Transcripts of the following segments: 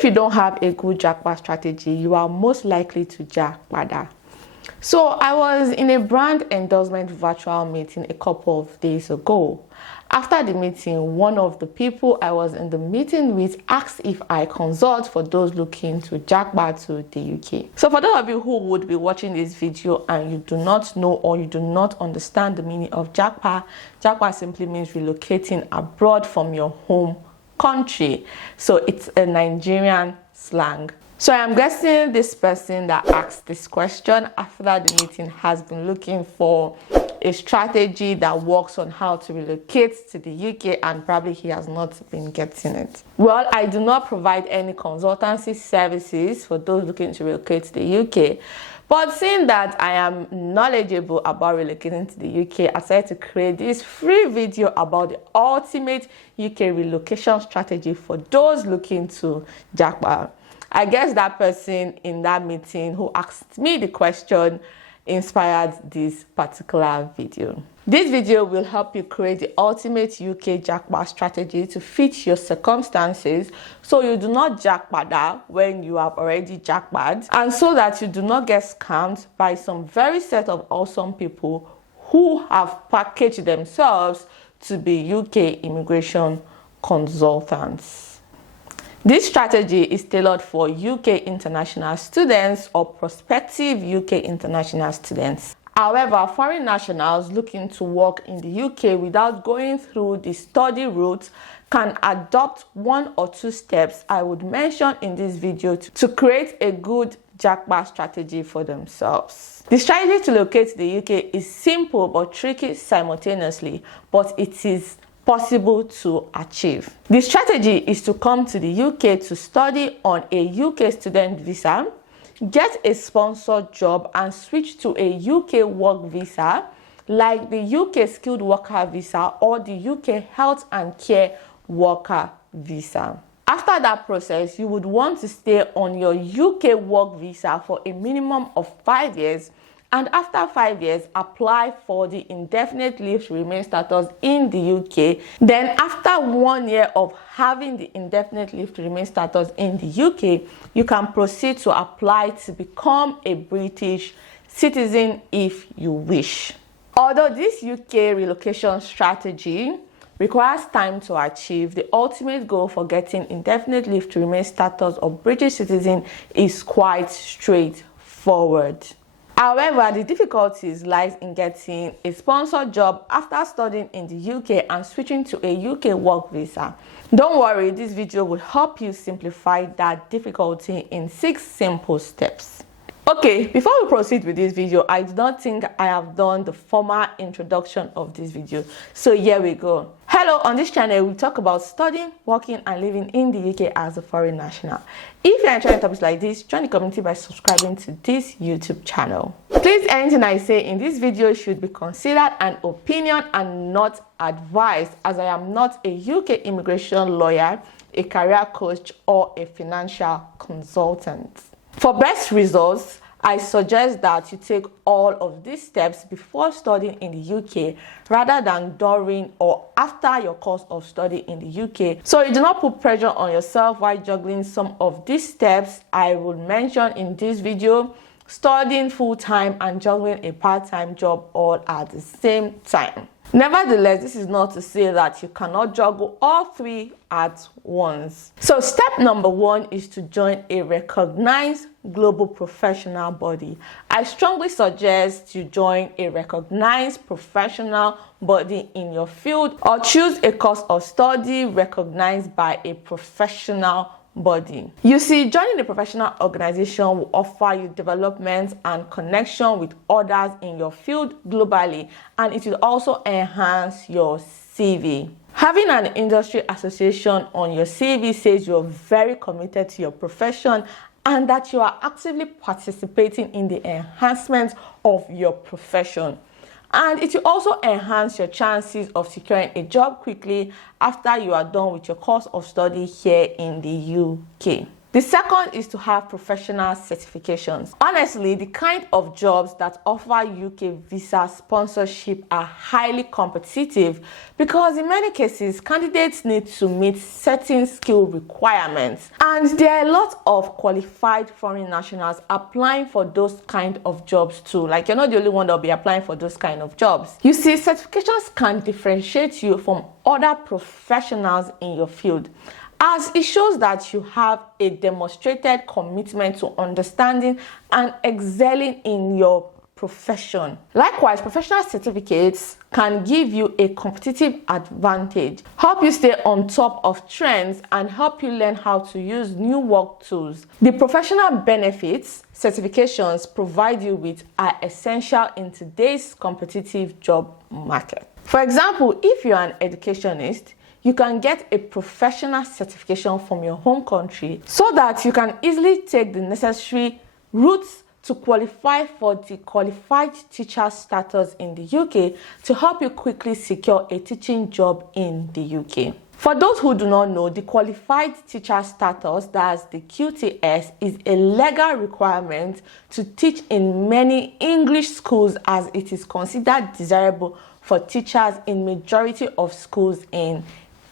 If you don't have a good japa strategy, you are most likely to jackpada. So I was in a brand endorsement virtual meeting a couple of days ago. After the meeting, one of the people I was in the meeting with asked if I consult for those looking to jackpot to the UK. So for those of you who would be watching this video and you do not know or you do not understand the meaning of jackpot, jackpot simply means relocating abroad from your home country. So it's a Nigerian slang. So I'm guessing this person that asked this question after the meeting has been looking for a strategy that works on how to relocate to the UK, and probably he has not been getting it. Well, I do not provide any consultancy services for those looking to relocate to the UK, but seeing that I am knowledgeable about relocating to the UK, I decided to create this free video about the ultimate UK relocation strategy for those looking to jackpot. I guess that person in that meeting who asked me the question inspired this particular video. This video will help you create the ultimate UK jackpot strategy to fit your circumstances, so you do not jackpot when you have already jackpot, and so that you do not get scammed by some very set of awesome people who have packaged themselves to be UK immigration consultants. This strategy is tailored for UK international students or prospective UK international students. However, foreign nationals looking to work in the UK without going through the study route can adopt one or two steps I would mention in this video to create a good jackpot strategy for themselves. The strategy to locate the UK is simple but tricky simultaneously, but it is possible to achieve. The strategy is to come to the UK to study on a UK student visa, get a sponsored job and switch to a UK work visa like the UK skilled worker visa or the UK health and care worker visa. After that process, you would want to stay on your UK work visa for a minimum of 5 years, and after 5 years, apply for the indefinite leave to remain status in the UK. Then after 1 year of having the indefinite leave to remain status in the UK, you can proceed to apply to become a British citizen if you wish. Although this UK relocation strategy requires time to achieve, the ultimate goal for getting indefinite leave to remain status of British citizen is quite straightforward. However, the difficulties lies in getting a sponsored job after studying in the UK and switching to a UK work visa. Don't worry, this video will help you simplify that difficulty in 6 simple steps. Okay, before we proceed with this video, I do not think I have done the formal introduction of this video. So here we go. Hello, on this channel, we talk about studying, working, and living in the UK as a foreign national. If you're interested in topics like this, join the community by subscribing to this YouTube channel. Please, anything I say in this video should be considered an opinion and not advice, as I am not a UK immigration lawyer, a career coach, or a financial consultant. For best results, I suggest that you take all of these steps before studying in the UK rather than during or after your course of study in the UK, so you do not put pressure on yourself while juggling some of these steps I will mention in this video, studying full-time and juggling a part-time job all at the same time. Nevertheless, this is not to say that you cannot juggle all 3 at once. So step number 1 is to join a recognized global professional body. I strongly suggest you join a recognized professional body in your field, or choose a course of study recognized by a professional body. You see, joining a professional organization will offer you development and connection with others in your field globally, and it will also enhance your CV. Having an industry association on your CV says you're very committed to your profession and that you are actively participating in the enhancement of your profession. And it will also enhance your chances of securing a job quickly after you are done with your course of study here in the UK. The second is to have professional certifications. Honestly, the kind of jobs that offer UK visa sponsorship are highly competitive because in many cases, candidates need to meet certain skill requirements. And there are a lot of qualified foreign nationals applying for those kind of jobs too. Like, you're not the only one that will be applying for those kind of jobs. You see, certifications can differentiate you from other professionals in your field, as it shows that you have a demonstrated commitment to understanding and excelling in your profession. Likewise, professional certificates can give you a competitive advantage, help you stay on top of trends, and help you learn how to use new work tools. The professional benefits certifications provide you with are essential in today's competitive job market. For example, if you're an educationist, you can get a professional certification from your home country so that you can easily take the necessary routes to qualify for the qualified teacher status in the UK to help you quickly secure a teaching job in the UK. For those who do not know, the qualified teacher status, that's the QTS, is a legal requirement to teach in many English schools, as it is considered desirable for teachers in majority of schools in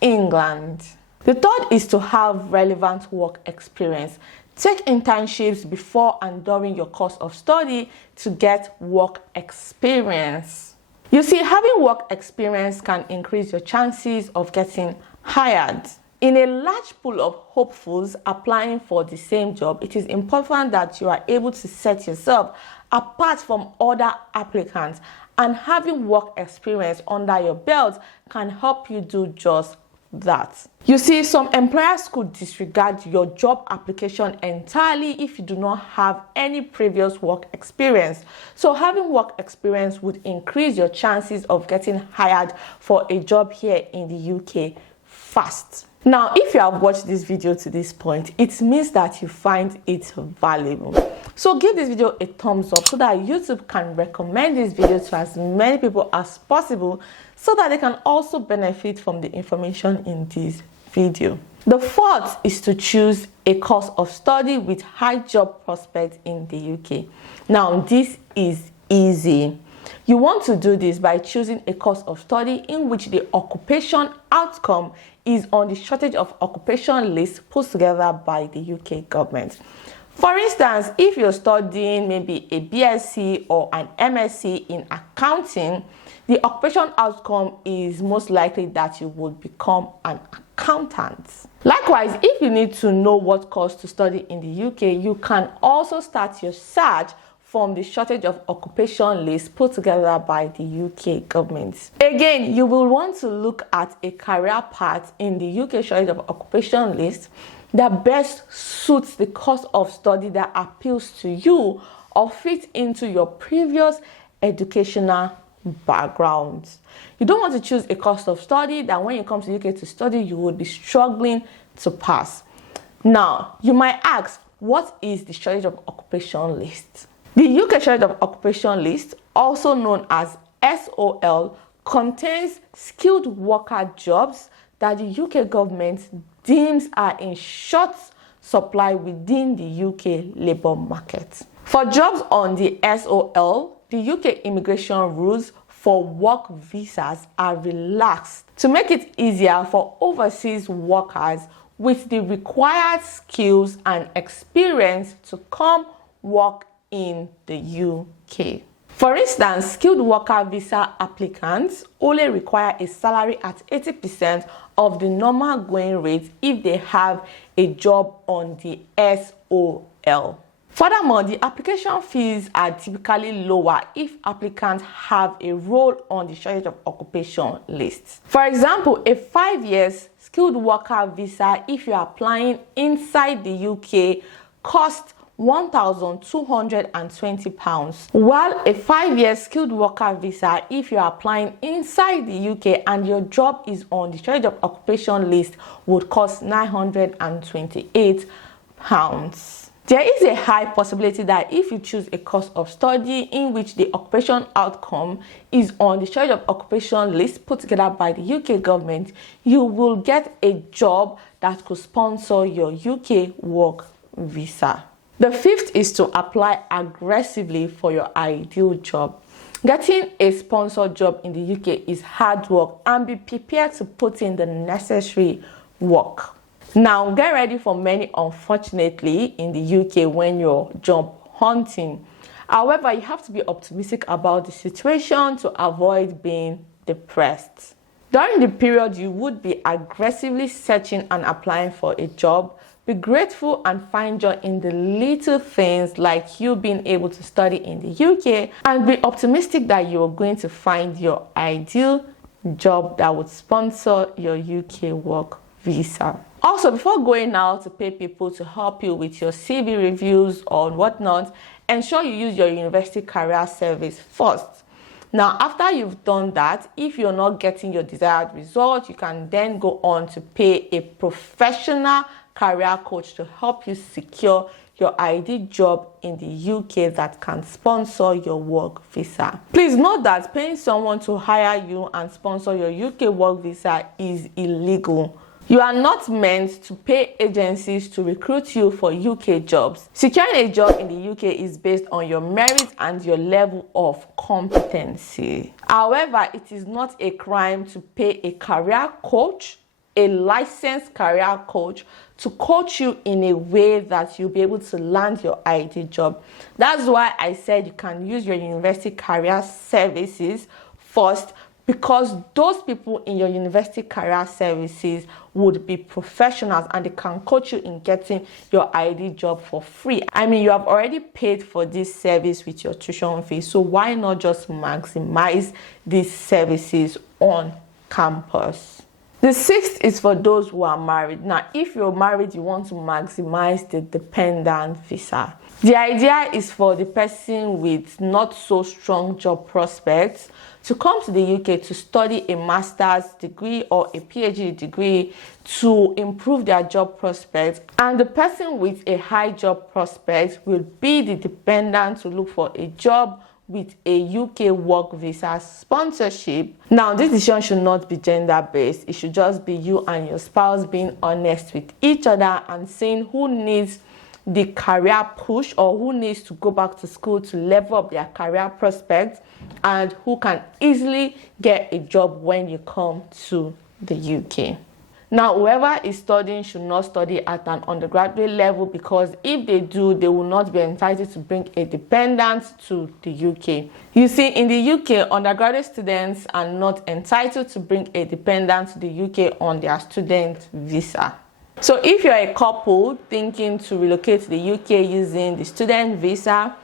England. The third is to have relevant work experience. Take internships before and during your course of study to get work experience. You see, having work experience can increase your chances of getting hired. In a large pool of hopefuls applying for the same job, it is important that you are able to set yourself apart from other applicants, and having work experience under your belt can help you do just that. You see, some employers could disregard your job application entirely if you do not have any previous work experience. So having work experience would increase your chances of getting hired for a job here in the UK fast. Now, if you have watched this video to this point, it means that you find it valuable. So give this video a thumbs up so that YouTube can recommend this video to as many people as possible so that they can also benefit from the information in this video. The fourth is to choose a course of study with high job prospects in the UK. Now, this is easy. You want to do this by choosing a course of study in which the occupation outcome is on the shortage of occupation list put together by the UK government. For instance, if you're studying maybe a BSc or an MSc in accounting, the occupation outcome is most likely that you would become an accountant. Likewise, if you need to know what course to study in the UK, you can also start your search from the shortage of occupation list put together by the UK government. Again, you will want to look at a career path in the UK shortage of occupation list that best suits the course of study that appeals to you or fits into your previous educational background. You don't want to choose a course of study that when you come to UK to study, you would be struggling to pass. Now, you might ask, what is the shortage of occupation list? The UK shortage of occupation list, also known as SOL, contains skilled worker jobs that the UK government deems are in short supply within the UK labour market. For jobs on the SOL, the UK immigration rules for work visas are relaxed to make it easier for overseas workers with the required skills and experience to come work in the UK. For instance, skilled worker visa applicants only require a salary at 80% of the normal going rate if they have a job on the SOL. Furthermore, the application fees are typically lower if applicants have a role on the shortage of occupation list. For example, a 5-year skilled worker visa, if you're applying inside the UK, costs £1,220, while a 5-year skilled worker visa, if you're applying inside the UK and your job is on the shortage of occupation list, would cost £928. There is a high possibility that if you choose a course of study in which the occupation outcome is on the Shortage of Occupation list put together by the UK government, you will get a job that could sponsor your UK work visa. The fifth is to apply aggressively for your ideal job. Getting a sponsored job in the UK is hard work, and be prepared to put in the necessary work. Now, get ready for many unfortunately in the UK when you're job hunting. However, you have to be optimistic about the situation to avoid being depressed. During the period you would be aggressively searching and applying for a job, be grateful and find joy in the little things like you being able to study in the UK, and be optimistic that you are going to find your ideal job that would sponsor your UK work visa. Also, before going out to pay people to help you with your CV reviews or whatnot, ensure you use your university career service first. Now, after you've done that, if you're not getting your desired result, you can then go on to pay a professional career coach to help you secure your ideal job in the UK that can sponsor your work visa. Please note that paying someone to hire you and sponsor your UK work visa is illegal. You are not meant to pay agencies to recruit you for UK jobs. Securing a job in the UK is based on your merit and your level of competency. However, it is not a crime to pay a career coach, a licensed career coach, to coach you in a way that you'll be able to land your ideal job. That's why I said you can use your university career services first, because those people in your university career services would be professionals and they can coach you in getting your ideal job for free. I mean, you have already paid for this service with your tuition fee, so why not just maximize these services on campus? The sixth is for those who are married. Now, if you're married, you want to maximize the dependent visa. The idea is for the person with not so strong job prospects to come to the UK to study a master's degree or a PhD degree to improve their job prospects, and the person with a high job prospect will be the dependent to look for a job with a UK work visa sponsorship. Now, this decision should not be gender-based. It should just be you and your spouse being honest with each other and seeing who needs the career push or who needs to go back to school to level up their career prospects, and who can easily get a job when you come to the UK. Now, whoever is studying should not study at an undergraduate level, because if they do, they will not be entitled to bring a dependent to the UK. You see, in the UK, undergraduate students are not entitled to bring a dependent to the UK on their student visa. So if you're a couple thinking to relocate to the UK using the student visa,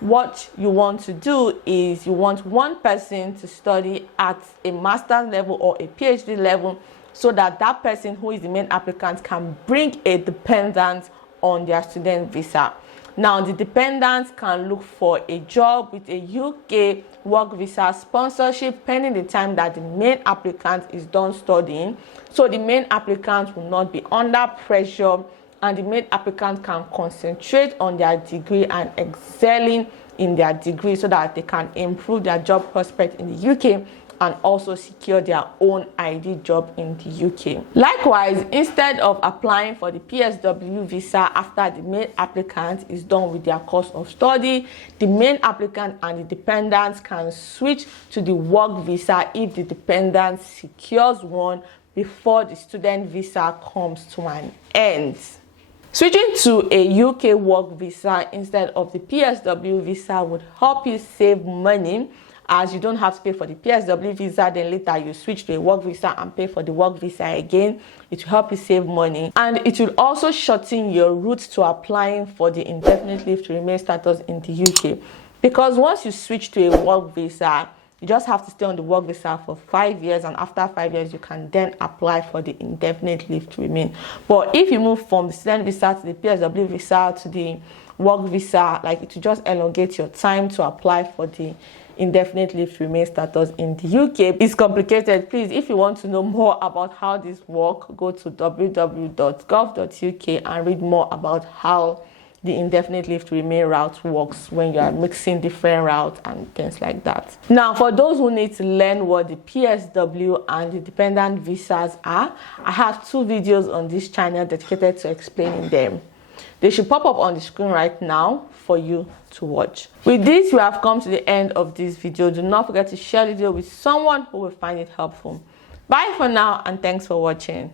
what you want to do is you want one person to study at a master's level or a PhD level, so that that person who is the main applicant can bring a dependent on their student visa. Now, the dependents can look for a job with a UK work visa sponsorship pending the time that the main applicant is done studying. So the main applicant will not be under pressure, and the main applicant can concentrate on their degree and excelling in their degree, so that they can improve their job prospect in the UK and also secure their own ID job in the UK. Likewise, instead of applying for the PSW visa after the main applicant is done with their course of study, the main applicant and the dependent can switch to the work visa if the dependent secures one before the student visa comes to an end. Switching to a UK work visa instead of the PSW visa would help you save money, as you don't have to pay for the PSW visa, then later you switch to a work visa and pay for the work visa again. It will help you save money, and it will also shorten your route to applying for the indefinite leave to remain status in the UK. Because once you switch to a work visa, you just have to stay on the work visa for 5 years, and after 5 years you can then apply for the indefinite leave to remain. But if you move from the student visa to the PSW visa to the work visa, like, it will just elongate your time to apply for the indefinite leave to remain status in the UK. It's complicated. Please, if you want to know more about how this works, go to www.gov.uk and read more about how the indefinite leave to remain route works when you are mixing different routes and things like that. Now, for those who need to learn what the PSW and the dependent visas are, I have 2 videos on this channel dedicated to explaining them. They should pop up on the screen right now for you to watch. With this, we have come to the end of this video. Do not forget to share the video with someone who will find it helpful. Bye for now, and thanks for watching.